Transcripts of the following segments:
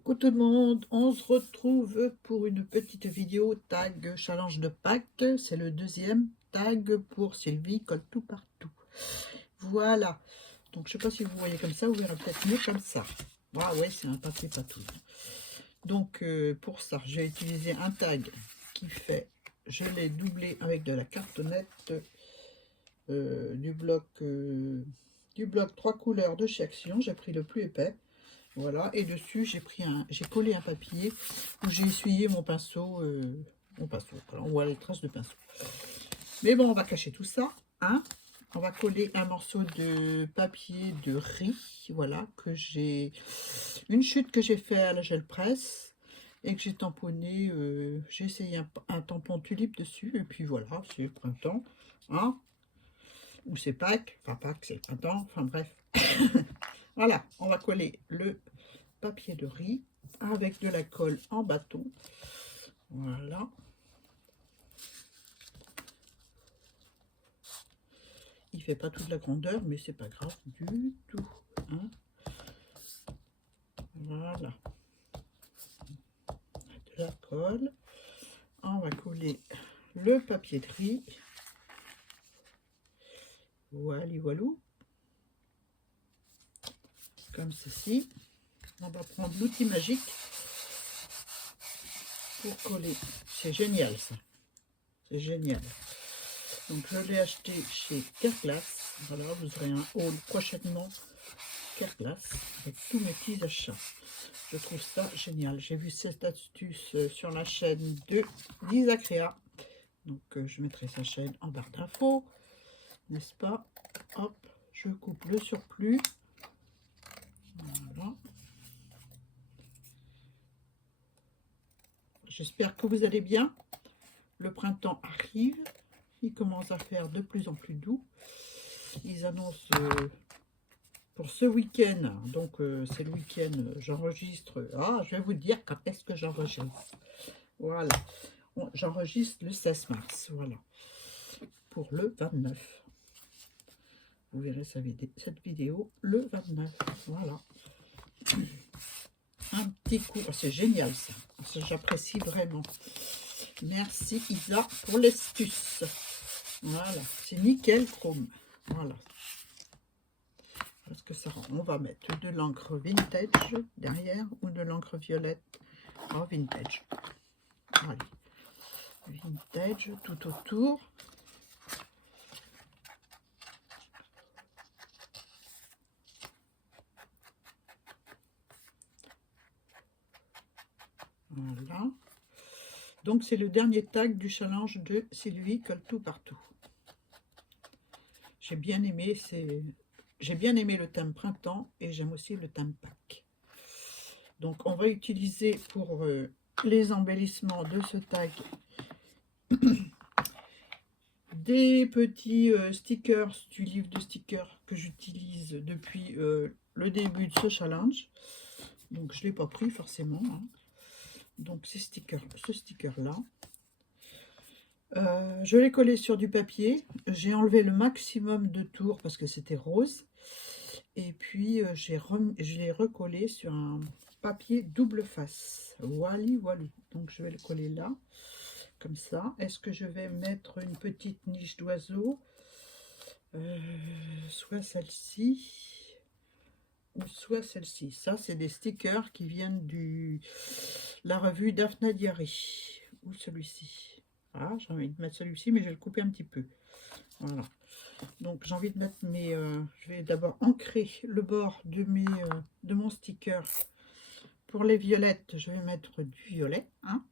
Coucou tout le monde, on se retrouve pour une petite vidéo tag challenge de Pâques. C'est le deuxième tag pour Sylvie colle tout partout. Voilà, donc je sais pas si vous voyez comme ça, vous verrez peut-être mieux comme ça. Ah ouais, c'est un papier patouille. Donc pour ça, j'ai utilisé un tag qui fait, je l'ai doublé avec de la cartonnette du bloc 3 couleurs de chez Action. J'ai pris le plus épais. Voilà, et dessus j'ai collé un papier où j'ai essuyé mon pinceau, voilà, on voit les traces de pinceau. Mais bon, on va cacher tout ça, hein. On va coller un morceau de papier de riz, voilà, une chute que j'ai fait à la gel presse et que j'ai tamponné, j'ai essayé un tampon tulipe dessus, et puis voilà, c'est le printemps, hein, ou c'est Pâques, enfin Pâques c'est le printemps, enfin bref. Voilà, on va coller le papier de riz avec de la colle en bâton. Voilà. Il fait pas toute la grandeur, mais c'est pas grave du tout, hein. Voilà. De la colle. On va coller le papier de riz. Voilà, voilà. Comme ceci. On va prendre l'outil magique pour coller. C'est génial ça. C'est génial. Donc je l'ai acheté chez Carglass. Voilà, vous aurez un haul prochainement Carglass avec tous mes petits achats. Je trouve ça génial. J'ai vu cette astuce sur la chaîne de Lisa Créa. Donc je mettrai sa chaîne en barre d'infos, n'est-ce pas? Hop, je coupe le surplus. Voilà. J'espère que vous allez bien. Le printemps arrive. Il commence à faire de plus en plus doux. Ils annoncent pour ce week-end, donc c'est le week-end, j'enregistre. Ah, je vais vous dire quand est-ce que j'enregistre. Voilà. J'enregistre le 16 mars. Voilà. Pour le 29. Vous verrez cette vidéo le 29. Voilà. Un petit coup. Oh, c'est génial ça. J'apprécie vraiment. Merci Isa pour l'astuce. Voilà. C'est nickel chrome. Voilà. Parce que ça rend. On va mettre de l'encre vintage derrière ou de l'encre violette en vintage. Allez. Vintage tout autour. Voilà. Donc c'est le dernier tag du challenge de Sylvie colle tout partout. J'ai bien aimé, le thème printemps et j'aime aussi le thème Pâques. Donc on va utiliser pour les embellissements de ce tag des petits stickers du livre de stickers que j'utilise depuis le début de ce challenge. Donc je ne l'ai pas pris forcément, hein. Donc ce sticker là. Je l'ai collé sur du papier. J'ai enlevé le maximum de tours parce que c'était rose. Et puis je l'ai recollé sur un papier double face. Voilà, voilà. Donc je vais le coller là, comme ça. Est-ce que je vais mettre une petite niche d'oiseau, soit celle-ci ou soit celle-ci? Ça, c'est des stickers qui viennent de la revue Daphne Diary, ou celui-ci. Ah, j'ai envie de mettre celui-ci, mais je vais le couper un petit peu. Voilà. Donc j'ai envie de mettre je vais d'abord ancrer le bord de mon sticker. Pour les violettes, je vais mettre du violet, hein,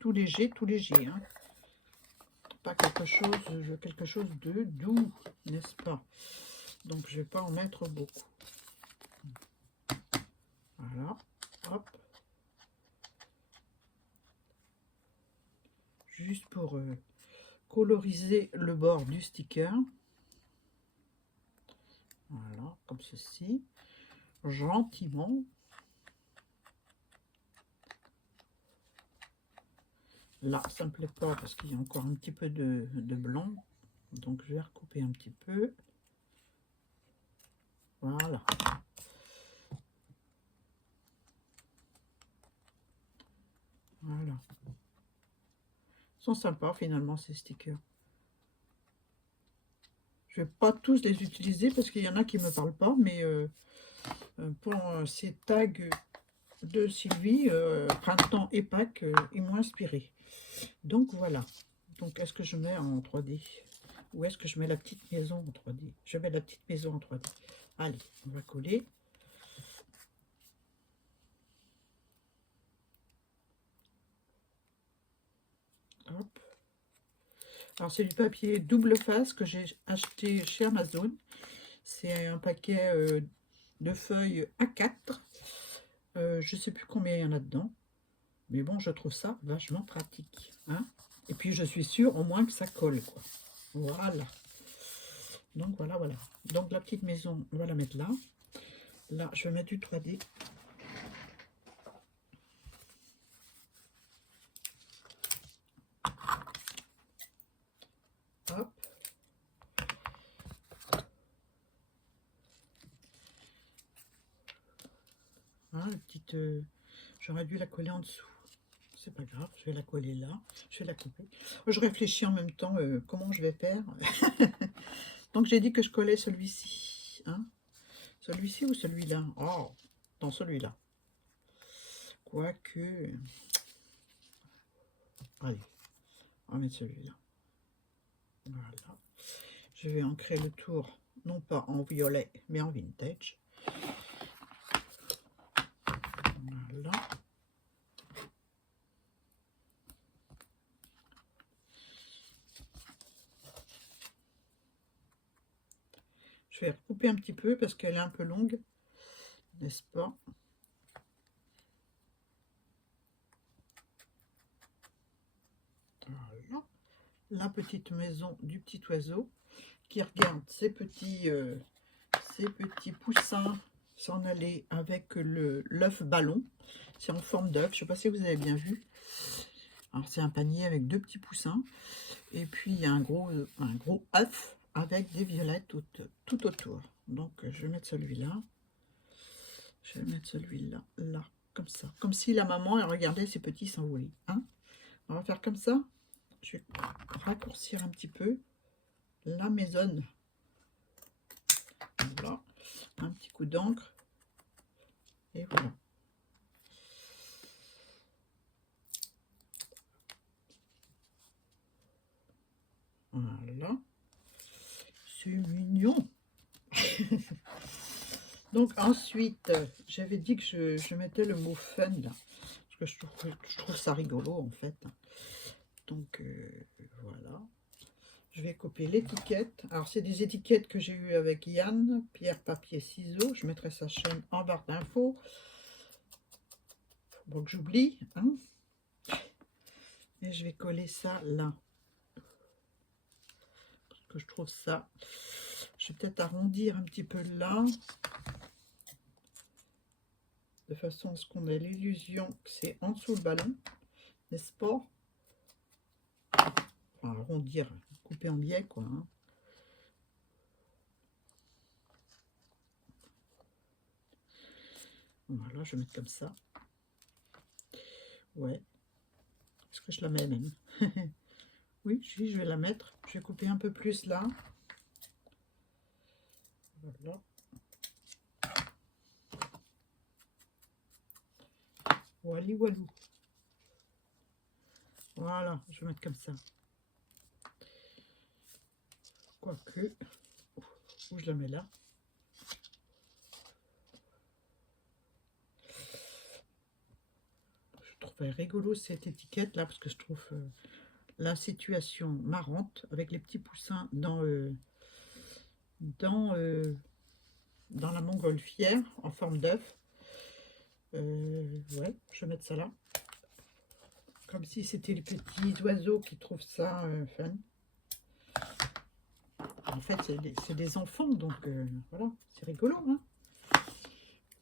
tout léger, hein. Pas quelque chose de doux, n'est-ce pas? Donc je vais pas en mettre beaucoup. Voilà, hop. Juste pour coloriser le bord du sticker. Voilà, comme ceci, gentiment. Là, ça me plaît pas parce qu'il y a encore un petit peu de blanc. Donc, je vais recouper un petit peu. Voilà. Ils sont sympas finalement ces stickers. Je vais pas tous les utiliser parce qu'il y en a qui me parlent pas, mais pour ces tags de Sylvie, printemps et Pâques, ils m'ont inspiré. Donc voilà. Donc est-ce que je mets en 3D ou est-ce que je mets la petite maison en 3D? Je mets la petite maison en 3D. Allez, on va coller. Hop. Alors c'est du papier double face que j'ai acheté chez Amazon. C'est un paquet de feuilles A4. Je sais plus combien il y en a dedans. Mais bon, je trouve ça vachement pratique. Hein, et puis je suis sûre au moins que ça colle, quoi. Voilà. Donc voilà, voilà. Donc la petite maison, on va la mettre là. Là, je vais mettre du 3D. Hop. Hein, la petite, j'aurais dû la coller en dessous. C'est pas grave, je vais la coller là. Je vais la couper. Je réfléchis en même temps comment je vais faire. Donc j'ai dit que je collais celui-ci. Hein, celui-ci ou celui-là? Oh, dans celui-là. Quoique... Allez, on va mettre celui-là. Voilà. Je vais ancrer le tour, non pas en violet, mais en vintage. Voilà. Je vais recouper un petit peu parce qu'elle est un peu longue, n'est-ce pas? Voilà. La petite maison du petit oiseau qui regarde ses petits poussins s'en aller avec l'œuf ballon. C'est en forme d'œuf, je ne sais pas si vous avez bien vu. Alors c'est un panier avec deux petits poussins et puis il y a un gros œuf avec des violettes tout autour. Donc je vais mettre celui-là. Je vais mettre celui-là, là, comme ça. Comme si la maman, elle regardait ses petits s'envoler. Hein, on va faire comme ça. Je vais raccourcir un petit peu la maison. Voilà. Un petit coup d'encre. Et voilà. Voilà. C'est mignon. Donc ensuite, j'avais dit que je mettais le mot fun là. Parce que je trouve ça rigolo en fait. Donc voilà. Je vais copier l'étiquette. Alors, c'est des étiquettes que j'ai eues avec Yann, pierre, papier, ciseaux. Je mettrai sa chaîne en barre d'infos. Faut pas que j'oublie. Hein. Et je vais coller ça là. Parce que je trouve ça... Je vais peut-être arrondir un petit peu là. De façon à ce qu'on ait l'illusion que c'est en dessous le ballon. N'est-ce pas? Enfin, arrondir, couper en biais, quoi. Hein. Voilà, je vais mettre comme ça. Ouais. Est-ce que je la mets même? Oui, je vais la mettre. Je vais couper un peu plus là. Voilà. Wally walou. Voilà, je vais mettre comme ça. Quoique, où je la mets là. Je trouve rigolo cette étiquette là parce que je trouve la situation marrante avec les petits poussins dans la montgolfière en forme d'œuf. Ouais, je vais mettre ça là. Comme si c'était les petits oiseaux qui trouvent ça fun. En fait, c'est des enfants, donc voilà, c'est rigolo. Hein,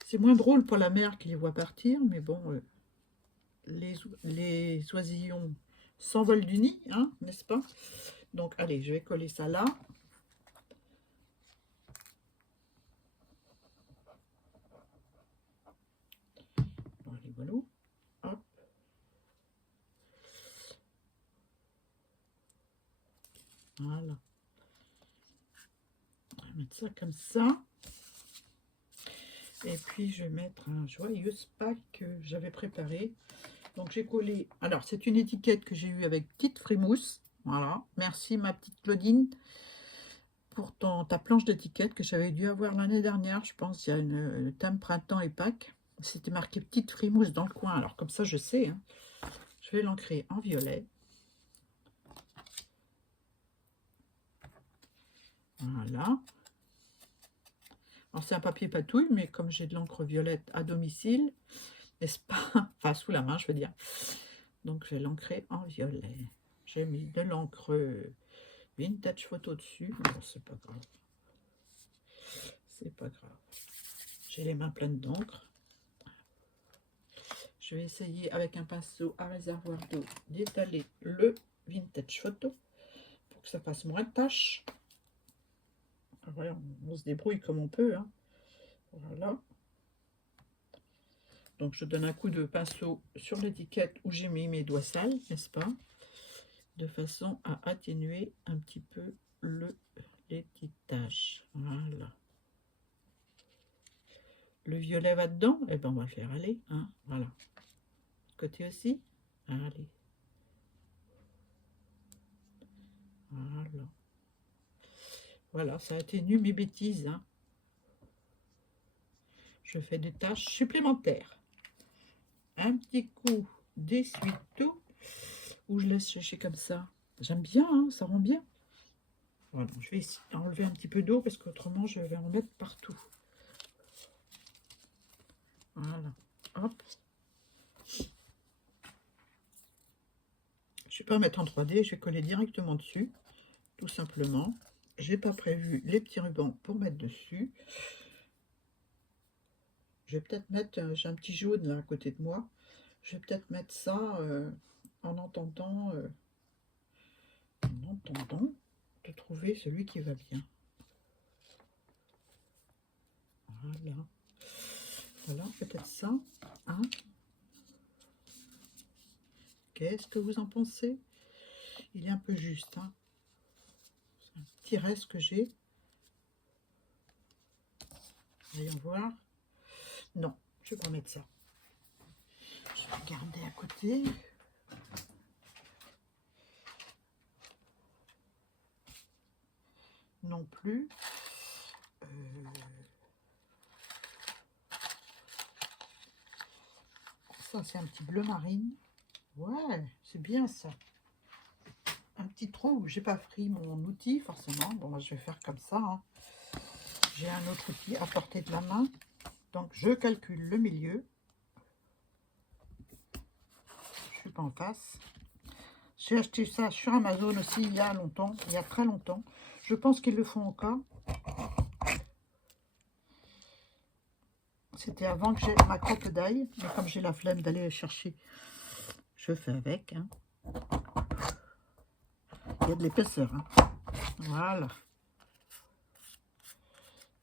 c'est moins drôle pour la mère qui les voit partir, mais bon, les oisillons s'envolent du nid, hein, n'est-ce pas? Donc, allez, je vais coller ça là. Voilà, voilà. Hop. mettre ça comme ça. Et puis, je vais mettre un joyeux pack que j'avais préparé. Donc, j'ai collé... Alors, c'est une étiquette que j'ai eue avec Petite Frimousse. Voilà. Merci, ma petite Claudine, pour ta planche d'étiquette que j'avais dû avoir l'année dernière. Je pense il y a le thème printemps et Pâques. C'était marqué Petite Frimousse dans le coin. Alors, comme ça, je sais. Hein. Je vais l'ancrer en violet. Voilà. Alors, c'est un papier patouille, mais comme j'ai de l'encre violette à domicile, n'est-ce pas? Enfin, sous la main, je veux dire. Donc, je vais l'ancrer en violet. J'ai mis de l'encre vintage photo dessus. Bon, c'est pas grave. C'est pas grave. J'ai les mains pleines d'encre. Je vais essayer avec un pinceau à réservoir d'eau d'étaler le vintage photo pour que ça fasse moins de taches. Voilà, on se débrouille comme on peut. Hein. Voilà. Donc je donne un coup de pinceau sur l'étiquette où j'ai mis mes doigts sales, n'est-ce pas? De façon à atténuer un petit peu les petites taches. Voilà. Le violet va dedans, et ben on va le faire aller. Hein. Voilà. Côté aussi. Allez. Voilà. Voilà, ça atténue mes bêtises. Hein. Je fais des tâches supplémentaires. Un petit coup d'essuie-tout où je laisse sécher comme ça. J'aime bien, hein, ça rend bien. Voilà, je vais enlever un petit peu d'eau parce qu'autrement je vais en mettre partout. Voilà, hop. Je ne vais pas mettre en 3D, je vais coller directement dessus, tout simplement. J'ai pas prévu les petits rubans pour mettre dessus. Je vais peut-être mettre, j'ai un petit jaune là à côté de moi. Je vais peut-être mettre ça en entendant de trouver celui qui va bien. Voilà. Voilà, peut-être ça. Hein. Qu'est-ce que vous en pensez? Il est un peu juste. Hein. C'est un petit reste que j'ai. Voyons voir. Non, je vais pas mettre ça. Je vais regarder à côté. Non plus. Ça, c'est un petit bleu marine. Ouais, c'est bien ça. Un petit trou où j'ai pas pris mon outil, forcément. Bon, moi, je vais faire comme ça. Hein. J'ai un autre outil à portée de la main. Donc, je calcule le milieu. Je suis pas en face. J'ai acheté ça sur Amazon aussi il y a longtemps, il y a très longtemps. Je pense qu'ils le font encore. C'était avant que j'ai ma crotte d'ail, mais comme j'ai la flemme d'aller chercher, je fais avec. Hein. Il y a de l'épaisseur. Hein. Voilà.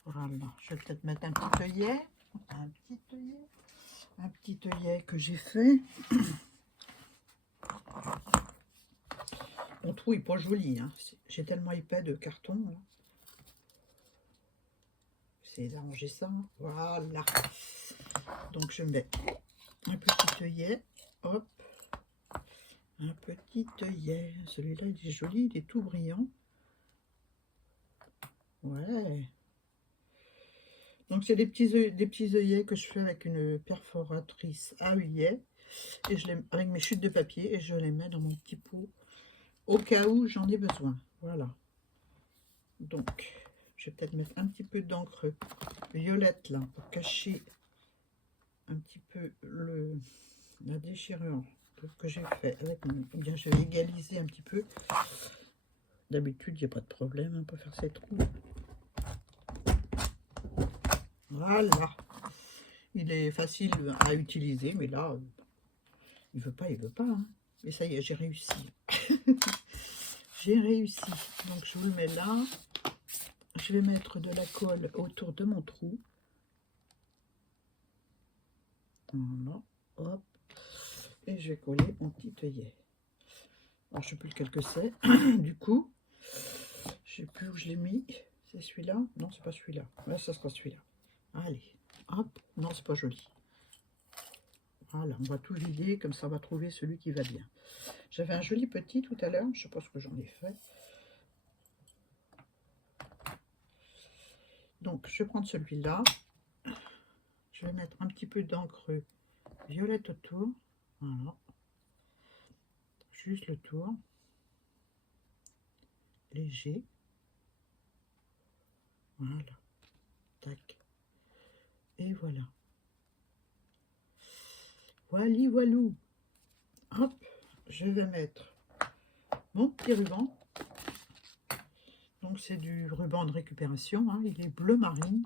Voilà. Je vais peut-être mettre un petit œillet. Un petit œillet que j'ai fait. Mon trou n'est pas joli. Hein. J'ai tellement épais de carton. J'essaie d'arranger ça. Voilà. Donc je mets un petit œillet. Hop. Un petit œillet. Celui-là, il est joli. Il est tout brillant. Ouais. Donc c'est des petits œillets que je fais avec une perforatrice à œillet. Et je les avec mes chutes de papier. Et je les mets dans mon petit pot. Au cas où j'en ai besoin. Voilà. Donc, je vais peut-être mettre un petit peu d'encre violette là pour cacher un petit peu la déchirure que j'ai fait avec mon... Eh bien, je vais égaliser un petit peu. D'habitude, il n'y a pas de problème, on peut faire ces trous. Voilà. Il est facile à utiliser, mais là, il veut pas, il veut pas. Hein. Et ça y est, j'ai réussi. J'ai réussi. Donc, je vous le mets là. Je vais mettre de la colle autour de mon trou. Voilà. Hop. Et je vais coller mon petit œillet. Alors, je ne sais plus lequel que c'est. Du coup, je ne sais plus où je l'ai mis. C'est celui-là? Non, c'est pas celui-là. Là, ça sera celui-là. Allez, hop. Non, c'est pas joli. Voilà, on va tout vider, comme ça on va trouver celui qui va bien. J'avais un joli petit tout à l'heure, je sais pas ce que j'en ai fait. Donc, je vais prendre celui-là. Je vais mettre un petit peu d'encre violette autour. Voilà. Juste le tour. Léger. Voilà. Tac. Et voilà. Voili voilou. Hop. Je vais mettre mon petit ruban. Donc, c'est du ruban de récupération. Hein. Il est bleu marine.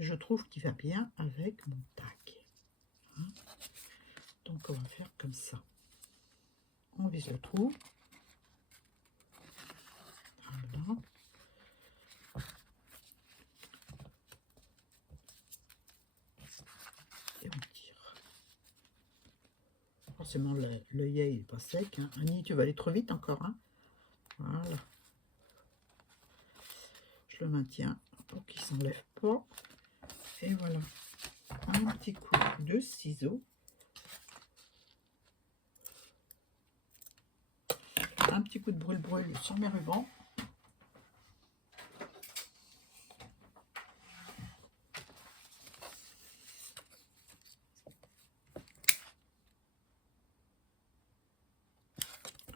Je trouve qu'il va bien avec mon tag. Hein. Donc, on va faire comme ça. On vise le trou. Voilà. Et on tire. Forcément, l'œillet n'est pas sec. Hein. Annie, tu vas aller trop vite encore. Hein. Voilà. Je le maintiens pour qu'il ne s'enlève pas. Et voilà. Un petit coup de ciseau. Un petit coup de brûle-brûle sur mes rubans.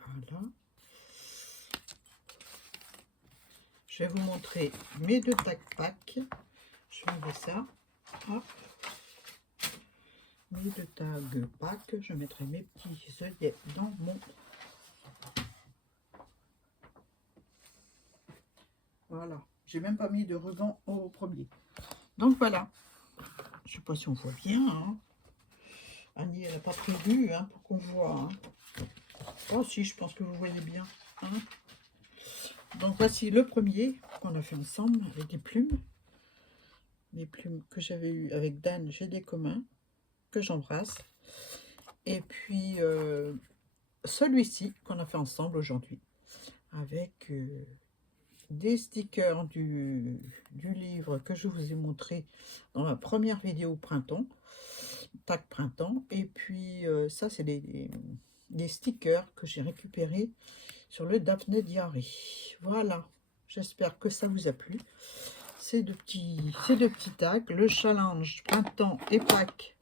Voilà. Je vais vous montrer mes deux tag packs. Je vais enlever ça. Hop. Mes deux tag packs. Je mettrai mes petits œillets dans mon... Voilà. J'ai même pas mis de ruban au premier. Donc voilà. Je sais pas si on voit bien. Hein. Annie, elle n'a pas prévu hein, pour qu'on voit. Hein. Oh si, je pense que vous voyez bien. Hein. Donc voici le premier qu'on a fait ensemble avec des plumes. Des plumes que j'avais eues avec Dan, j'ai des communs, que j'embrasse. Et puis celui-ci qu'on a fait ensemble aujourd'hui. Avec des stickers du livre que je vous ai montré dans ma première vidéo printemps. Tag printemps. Et puis ça, c'est des stickers que j'ai récupérés sur le Daphné Diary. Voilà, j'espère que ça vous a plu. Ces deux petits tags, le challenge printemps et Pâques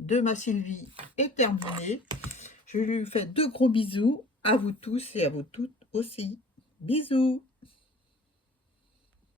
de ma Sylvie est terminé. Je lui fais de gros bisous à vous tous et à vous toutes aussi. Bisous.